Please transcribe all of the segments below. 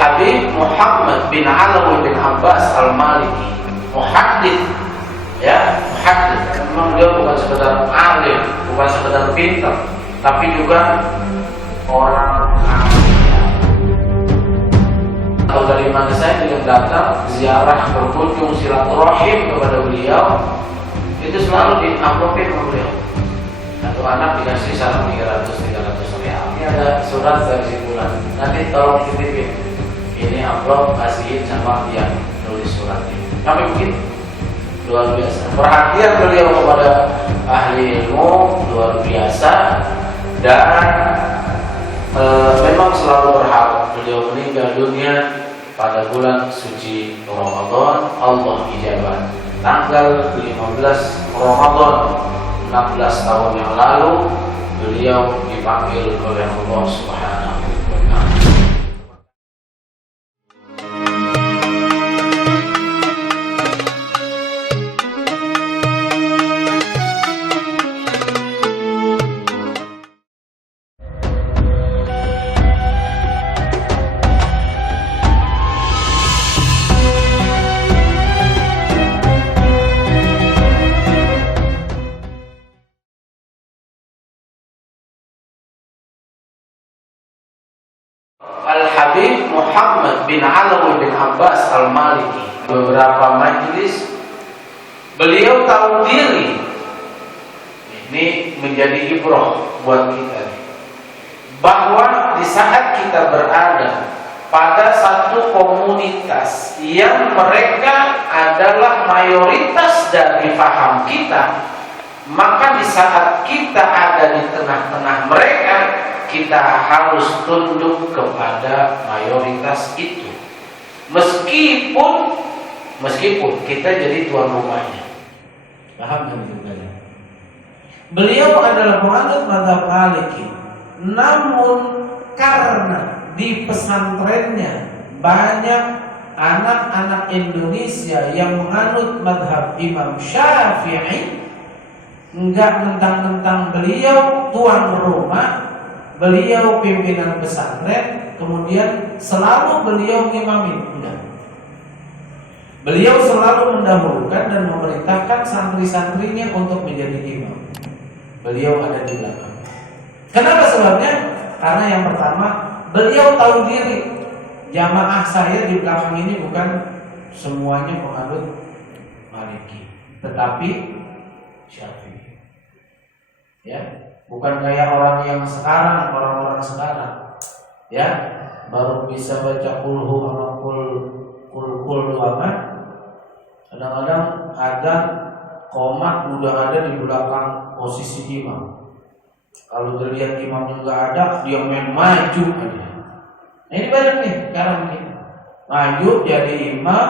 Al-Habib Muhammad bin Alawi bin Abbas Al-Maliki, muhaddits, ya, muhaddits. Memang dia bukan sekedar alim, bukan sekedar pintar, tapi juga orang atau dari mana saya dengan datang ziarah, berkunjung, silaturahim kepada beliau, itu selalu diamplopin sama beliau. Satu anak dikasih salam 300 real. Ini ada surat dari si bulan, nanti tolong titipin. Ini amplop kasihin sama yang nulis suratnya. Sampai begitu, luar biasa. Perhatian beliau kepada ahli ilmu luar biasa, dan memang selalu berharap beliau meninggal dunia pada bulan suci Ramadan. Allah ijabah tanggal 15 Ramadan 16 tahun yang lalu beliau dipanggil oleh Allah Subhanahu wa Ta'ala. Al-Habib Muhammad bin Alawi bin Abbas Al-Maliki, beberapa majelis beliau tahu diri. Ini menjadi ibrah buat kita, bahwa di saat kita berada pada satu komunitas yang mereka adalah mayoritas dari paham kita, maka di saat kita ada di tengah-tengah mereka, kita harus tunduk kepada mayoritas itu, meskipun kita jadi tuan rumahnya. Paham kan? Beliau adalah penganut mazhab Maliki, namun karena di pesantrennya banyak anak-anak Indonesia yang menganut mazhab Imam Syafi'i, enggak mentang-mentang beliau tuan rumah, beliau pimpinan pesantren, kemudian selalu beliau ngimamin. Enggak. Beliau selalu mendahulukan dan memerintahkan santri-santrinya untuk menjadi imam. Beliau ada di belakang. Kenapa sebabnya? Karena yang pertama, beliau tahu diri. Jamaah saya di belakang ini bukan semuanya penganut Maliki, tetapi Syafi'i. Ya. Bukan kayak orang sekarang, ya, baru bisa baca kulhu sama kul doang. Kadang-kadang ada komat udah ada di belakang posisi imam. Kalau terlihat imamnya nggak ada, dia main maju aja. Nah, ini banyak nih sekarang nih, maju jadi imam,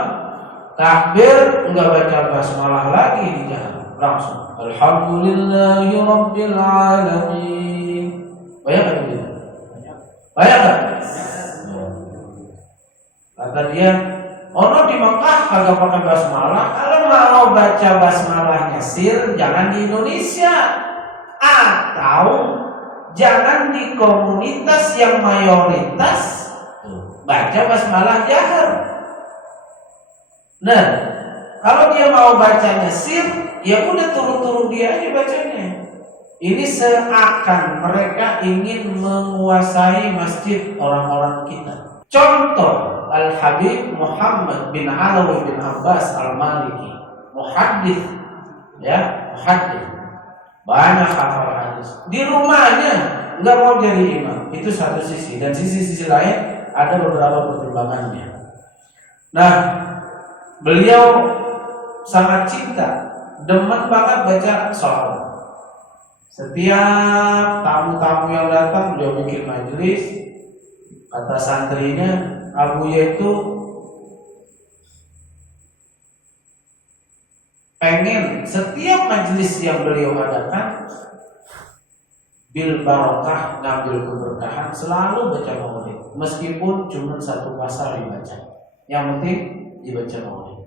takbir nggak baca basmalah lagi di jalan. Langsung Alhamdulillahi Rabbil Alamin. Banyak kan itu? Banyak kan? Kata dia, ono di Mekah kagak pakai basmalah. Kalau mau baca basmalahnya sir, jangan di Indonesia, atau jangan di komunitas yang mayoritas baca basmalah jahar. Nah, kalau dia mau bacanya sir, ya udah turun-turun dia aja bacanya. Ini seakan mereka ingin menguasai masjid orang-orang kita. Contoh, Al-Habib Muhammad bin Alawi bin Abbas Al-Maliki, muhaddits, ya, muhaddits. Banyak hafal hadis. Di rumahnya nggak mau jadi imam. Itu satu sisi, dan sisi lain ada beberapa pertimbangannya. Nah, beliau sangat cinta, demen banget baca sholawat. Setiap tamu-tamu yang datang beliau bikin majelis. Kata santrinya, Abuya itu pengen setiap majelis yang beliau adakan bil barokah, ngambil keberkahan, selalu baca maulid, meskipun cuma satu pasal dibaca. Yang penting dibaca maulid.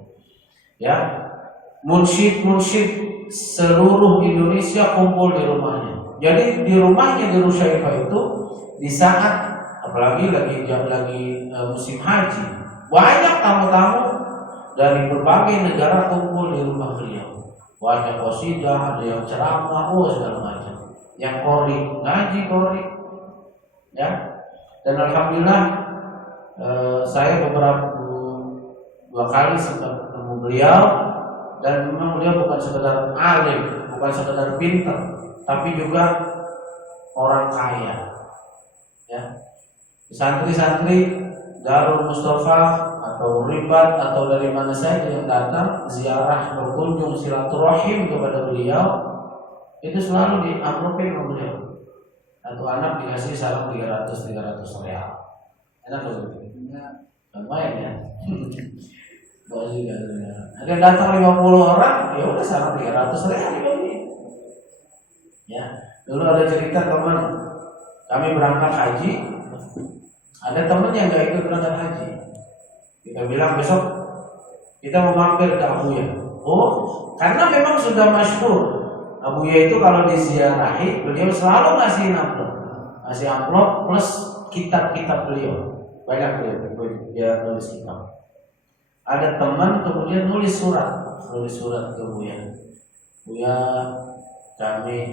Ya, munsyid seluruh Indonesia kumpul di rumahnya. Jadi di rumahnya di Rusyaifah itu, di saat apalagi lagi musim haji, banyak tamu-tamu dari berbagai negara kumpul di rumah beliau. Banyak qasidah, ada yang ceramah, segala macam. Yang qori, ngaji qori, ya. Dan alhamdulillah saya dua kali sempat ketemu beliau, dan memang beliau bukan sekedar alim, bukan sekedar pintar, tapi juga orang kaya, ya. Santri-santri Darul Mustafa atau Ribat atau dari mana saja yang datang ziarah berkunjung silaturahim kepada beliau, itu selalu diamplopin sama beliau. Satu anak dikasih salam 300 real. Enak betul. Lumayan ya. Ada yang datang 50 orang, ya udah salam 300 real dibagi. Ya, dulu ada cerita teman kami berangkat haji, ada teman yang nggak ikut berangkat haji. Kita bilang besok kita mau mampir ke Abuya. Oh, karena memang sudah masyhur. Abuya itu kalau diziarahi, beliau selalu ngasih amplop plus kitab-kitab beliau. Banyak dia nulis kitab. Ada teman kemudian nulis surat ke Buya. Buya,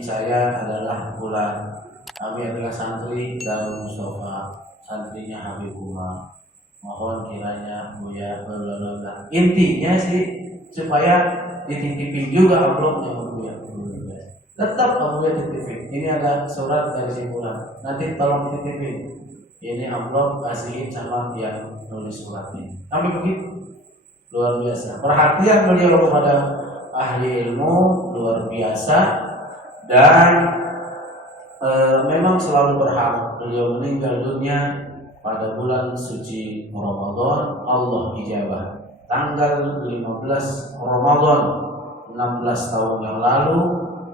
saya adalah Fulan. Kami adalah santri Darul Mustafa, santrinya Habibullah. Mohon kiranya Buya blablabla. Intinya sih supaya dititipin juga amplopnya Buya. Tetap Buya titipin. Ini ada surat dari si Fulan. Nanti tolong dititipin. Ini amplop kasihin sama yang nulis suratnya. Kami begitu. Luar biasa. Perhatian beliau kepada ahli ilmu luar biasa, dan memang selalu berharap beliau meninggal dunia pada bulan suci Ramadan. Allah ijabah. Tanggal 15 Ramadan 16 tahun yang lalu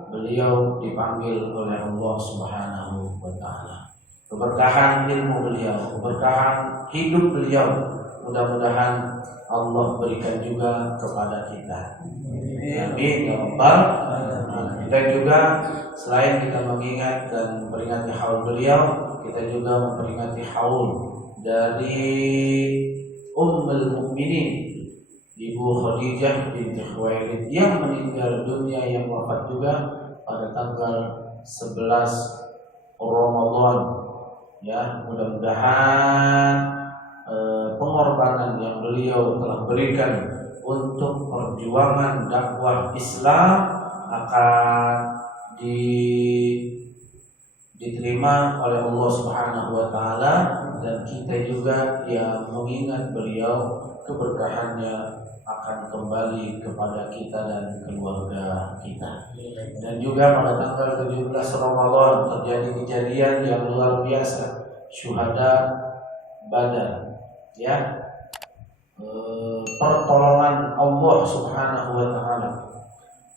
beliau dipanggil oleh Allah Subhanahu wa taala. Keberkahan ilmu beliau, keberkahan hidup beliau, mudah-mudahan Allah berikan juga kepada kita. Amin ya rabbal alamin. Dan juga selain kita mengingat dan memperingati haul beliau, kita juga memperingati haul dari Ummul Mukminin, Ibu Khadijah binti Khuwailid yang meninggal dunia, yang wafat juga pada tanggal 11 Ramadan. Ya, mudah-mudahan pengorbanan yang beliau telah berikan untuk perjuangan dakwah Islam akan diterima oleh Allah Subhanahu wa taala, dan kita juga yang mengingat beliau, keberkahannya akan kembali kepada kita dan keluarga kita. Dan juga pada tanggal 17 Ramadan terjadi kejadian yang luar biasa, syuhada Badar, ya, pertolongan Allah Subhanahu wa taala.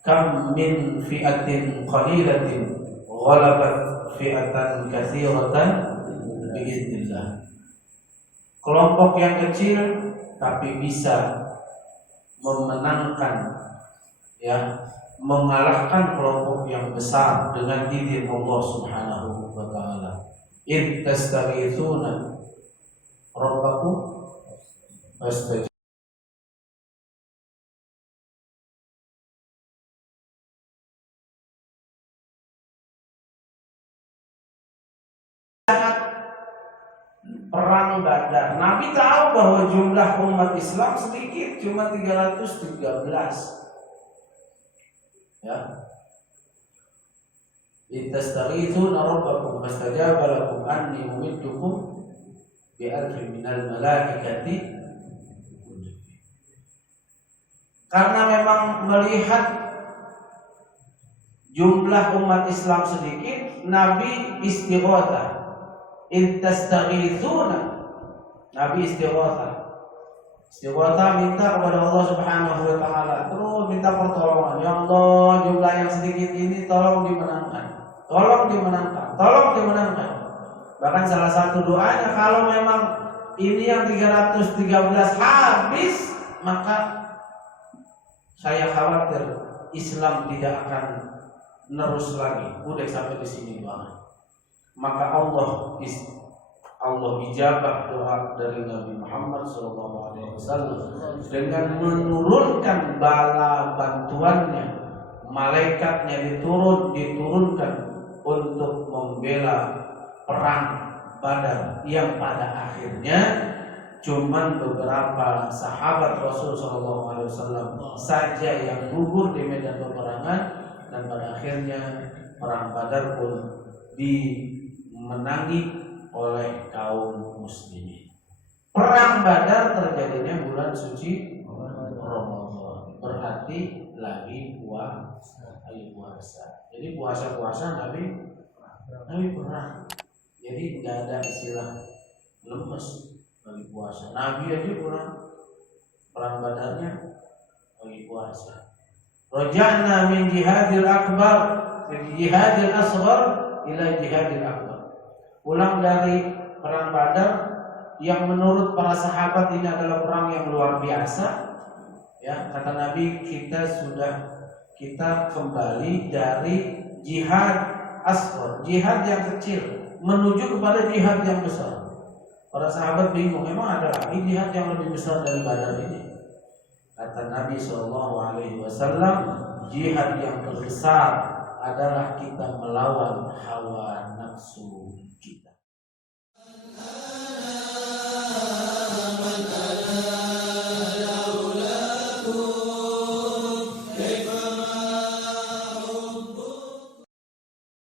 Kam min fi'atin qalilatin ghalabat fi'atan katsiratan biiznillah. Kelompok yang kecil tapi bisa memenangkan, ya, mengalahkan kelompok yang besar dengan izin Allah Subhanahu wa taala. In tastaghithuna rabbakum fastajib. Perang Badar, Nabi tahu bahwa jumlah umat Islam sedikit, cuma 313. Ya. Ittastaghithuna rabbakum fastajaba lakum anni mumiddukum bi alfin minal malaikati. Karena memang melihat jumlah umat Islam sedikit, Nabi istighatsah. Intastaghithuna, Nabi istighatsah minta kepada Allah Subhanahu wa taala, terus minta pertolongan. Ya Allah, jumlah yang sedikit ini tolong dimenangkan. Bahkan salah satu doanya, kalau memang ini yang 313 habis, maka saya khawatir Islam tidak akan nerus lagi. Udah sampai di sini banget. Maka Allah Allah ijabah doa dari Nabi Muhammad SAW dengan menurunkan bala bantuannya, malaikatnya diturunkan untuk membela perang Badar yang pada akhirnya cuman beberapa sahabat Rasul SAW saja yang gugur di medan peperangan, dan pada akhirnya perang Badar pun dimenangi oleh kaum muslimin. Perang Badar terjadinya bulan suci Ramadan, berarti lagi puasa. Jadi puasa Nabi perang. Jadi nggak ada istilah lemes bagi puasa. Nabi aja perang Badarnya bagi puasa. Roja'na min jihadil akbar, min jihadil asghar ila jihadil akbar. Pulang dari perang Badar yang menurut para sahabat ini adalah perang yang luar biasa. Ya, kata Nabi, kita kembali dari jihad asghar, jihad yang kecil, menuju kepada jihad yang besar. Para sahabat bingung, memang ada lagi jihad yang lebih besar dari Badar ini? Kata Nabi SAW, jihad yang terbesar adalah kita melawan hawa nafsu